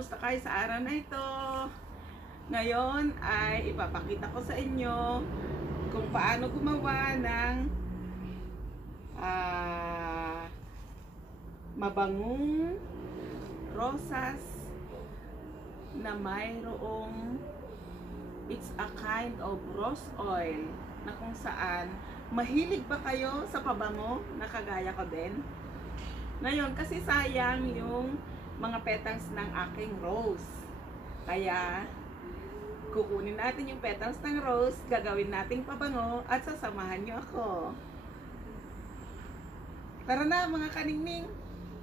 Kamusta kayo sa araw na ito? Ngayon ay ipapakita ko sa inyo kung paano gumawa ng mabangong rosas na mayroong, it's a kind of rose oil na kung saan mahilig ba kayo sa pabango na kagaya ko din? Ngayon kasi sayang yung mga petals ng aking rose. Kaya kukunin natin yung petals ng rose, gagawin nating pabango at sasamahan nyo ako. Tara na mga kaningning.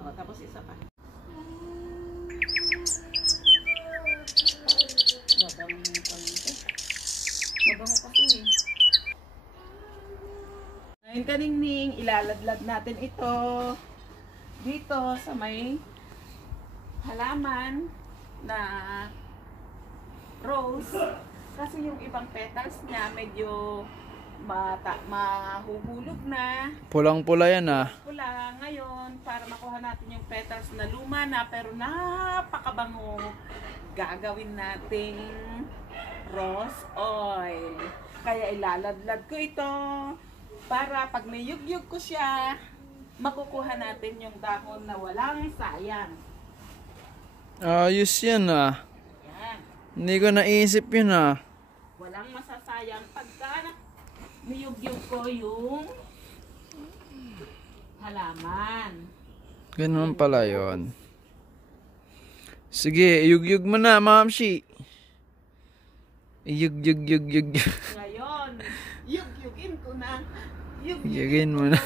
O, tapos isa pa. Mabango kasi. Ngayon kaningning, ilaladlad natin ito dito sa may halaman na rose kasi yung ibang petals niya medyo mahuhulog na. Pulang-pula yan ah. Pula. Ngayon, para makuha natin yung petals na luma na pero napakabango, gagawin nating rose oil. Kaya ilaladlad ko ito para pag may yugyug ko siya, makukuha natin yung dahon na walang sayang. Ayos yan ah. Yan. Hindi ko naisip yun ah. Walang masasayang pagka niyugyug ko yung halaman. Ganun pala yun. Sige, iyugyug mo na, Mamshi. Iyug. Ngayon, yugyugin ko na. Yugyugin mo na.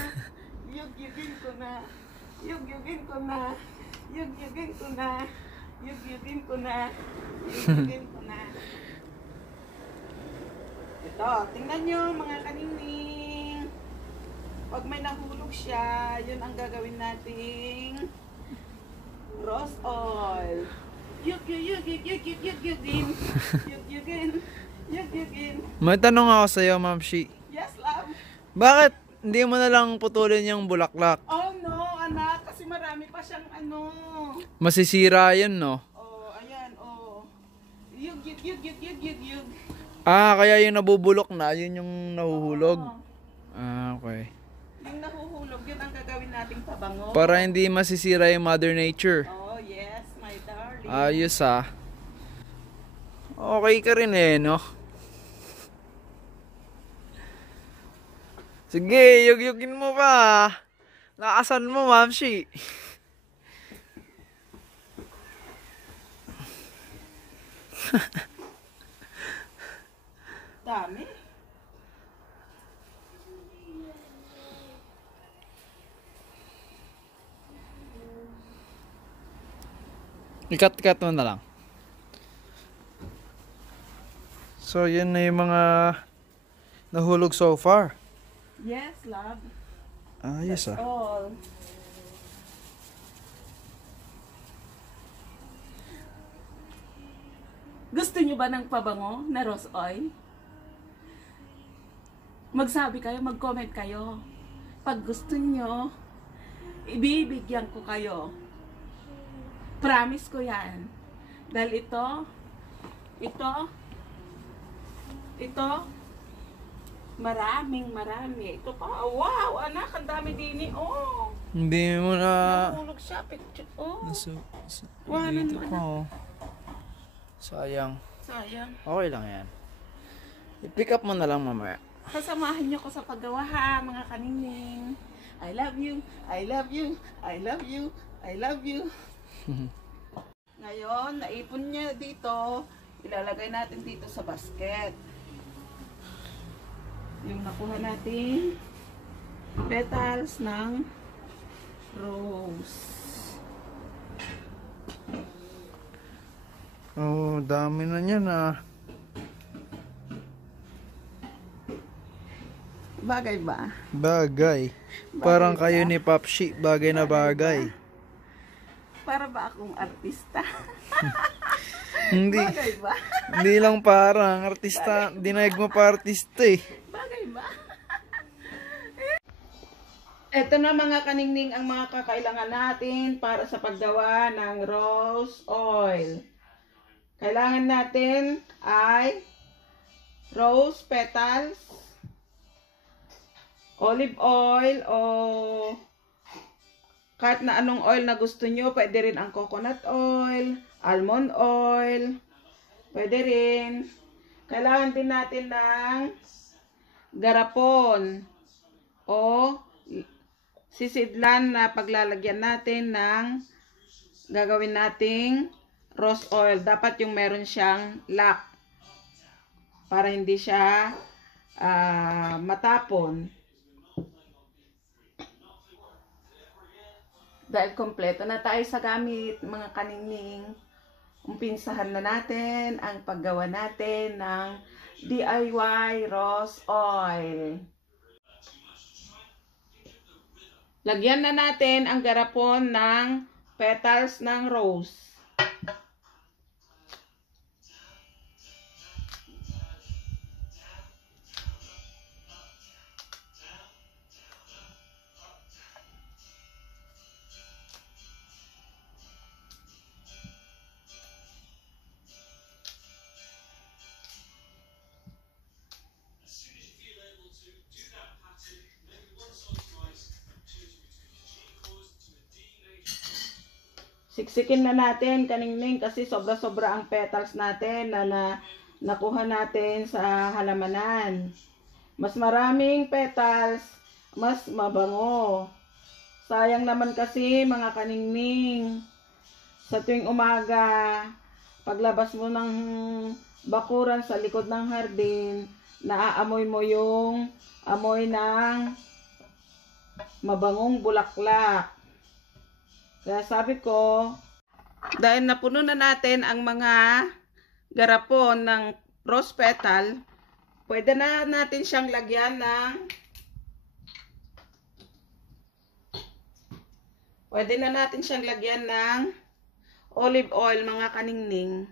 Yugyugin ko na. Yugyugin ko na. Yugyugin ko na. Yugyugin ko na. Yugyugin ko na. Ito, tingnan nyo mga kaningning. Pag may nahulog siya, yun ang gagawin nating rose oil. Yugyugin. May tanong ako sa'yo, Mamshi. Yes, love. Bakit hindi mo na lang putulin yung bulaklak? Oh no, anak, kasi marami pa siyang ano. Masisira yun, no? Oh, ayan, oh. Yug. Ah, kaya yung nabubulok na, yun yung nahuhulog. Oo. Ah, okay. Yung nahuhulog, yun ang gagawin nating pabango. Para hindi masisira yung Mother Nature. Oh, yes, my darling. Ayos ah. Okay ka rin eh, no? Sige, yugyugin mo pa. Lakasan mo, Mamshi. Dami. Ikat-ikat mo na lang. So, yun na yung mga nahulog so far. Yes, love. Ayos ah. All. Gusto nyo ba ng pabango na rose oil? Magsabi kayo, mag-comment kayo. Pag gusto nyo, ibibigyan ko kayo. Promise ko yan. Dahil ito, marami. Ito pa, wow, anak, ang dami din eh. Oh, Hindi mo na... nahulog siya, picture. Oh, Wala Wanan dito mo pa oh. Sayang. sayang. Okay lang yan. I-pick up mo na lang mamaya. Kasamahan niyo ko sa paggawa ha, mga kaningning. I love you, I love you, I love you, I love you. Ngayon, naipon niya dito. Ilalagay natin dito sa basket. Yung nakuha natin petals ng rose. Oh, dami na niyan ah. Bagay ba? Bagay. Parang kayo ni Papshi, bagay na bagay. Para ba akong artista? Hindi. Bagay ba? Hindi lang parang artista, Bagay. dinayag mo pa artista eh. Bagay ba? Ito na mga kaningning ang mga kakailangan natin para sa paggawa ng rose oil. Kailangan natin ay rose petals, olive oil o kahit na anong oil na gusto nyo. Pwede rin ang coconut oil, almond oil, pwede rin. Kailangan din natin ng garapon o sisidlan na paglalagyan natin ng gagawin nating rose oil. Dapat yung meron siyang lock para hindi siya matapon. Dahil kompleto na tayo sa gamit, mga kaningning, umpisahan na natin ang paggawa natin ng DIY rose oil. Lagyan na natin ang garapon ng petals ng rose. Siksikin na natin kaningning kasi sobra-sobra ang petals natin na nakuha natin sa halamanan. Mas maraming petals, mas mabango. Sayang naman kasi mga kaningning, sa tuwing umaga, paglabas mo ng bakuran sa likod ng hardin, naaamoy mo yung amoy ng mabangong bulaklak. Kaya sabi ko, dahil napuno na natin ang mga garapon ng rose petal, pwede na natin siyang lagyan ng olive oil, mga kaningning.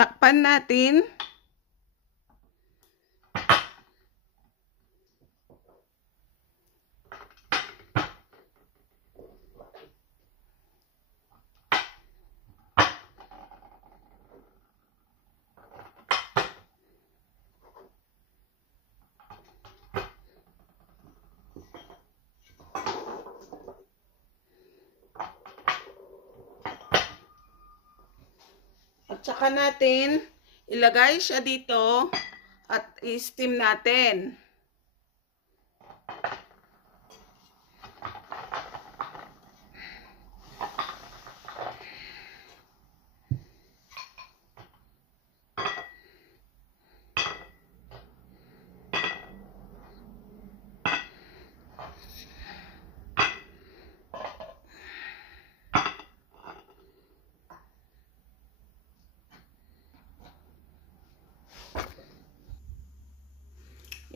Takpan natin. At saka natin ilagay siya dito at i-steam natin.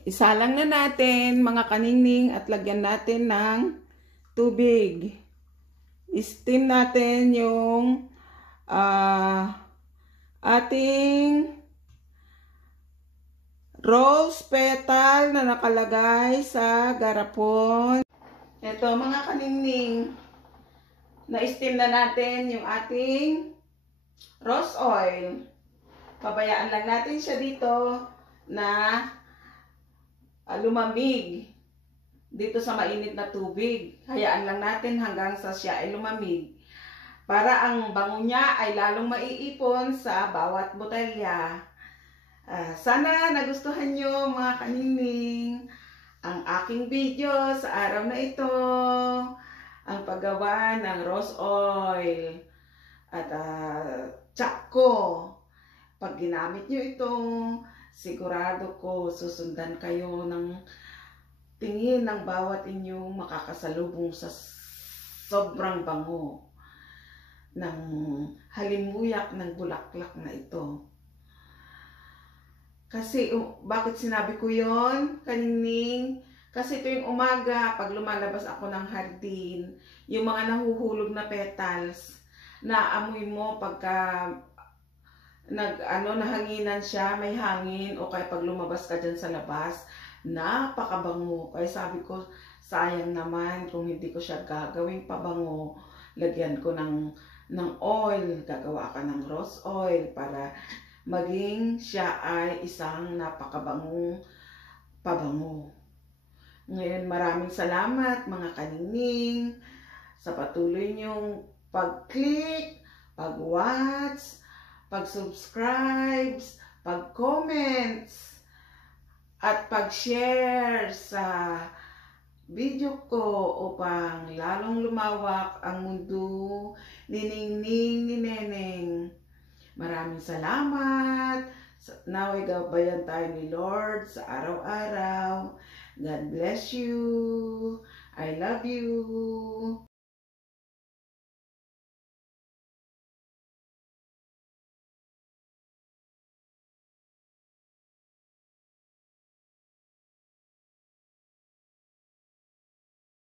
Isalang na natin mga kaningning at lagyan natin ng tubig. I-steam natin yung ating rose petal na nakalagay sa garapon. Ito mga kaningning, na-steam na natin yung ating rose oil. Pabayaan lang natin siya dito na lumamig dito sa mainit na tubig. Hayaan lang natin hanggang sa siya ay lumamig para ang bango niya ay lalong maiipon sa bawat botelya. Sana nagustuhan nyo mga kaningning ang aking video sa araw na ito, ang paggawa ng rose oil. At tsak ko, pag ginamit nyo ito, sigurado ko susundan kayo ng tingin ng bawat inyong makakasalubong sa sobrang bango ng halimuyak ng bulaklak na ito. Kasi bakit sinabi ko yon kaningning? Kasi tuwing umaga, pag lumalabas ako ng hardin, yung mga nahuhulog na petals, naamoy mo pagka nahanginan siya, may hangin, o kaya pag lumabas ka dyan sa labas, napakabango. Kaya sabi ko, sayang naman kung hindi ko siya gagawing pabango. Lagyan ko ng oil, gagawa ka ng rose oil para maging siya ay isang napakabangong pabango. Ngayon, maraming salamat mga kaningning sa patuloy niyong pag-click, pag-watch, pag-subscribe, pag-comments, at pag-share sa video ko upang lalong lumawak ang mundo ni Ningning ni Neneng. Maraming salamat. Naway gabayan tayo ni Lord sa araw-araw. God bless you. I love you.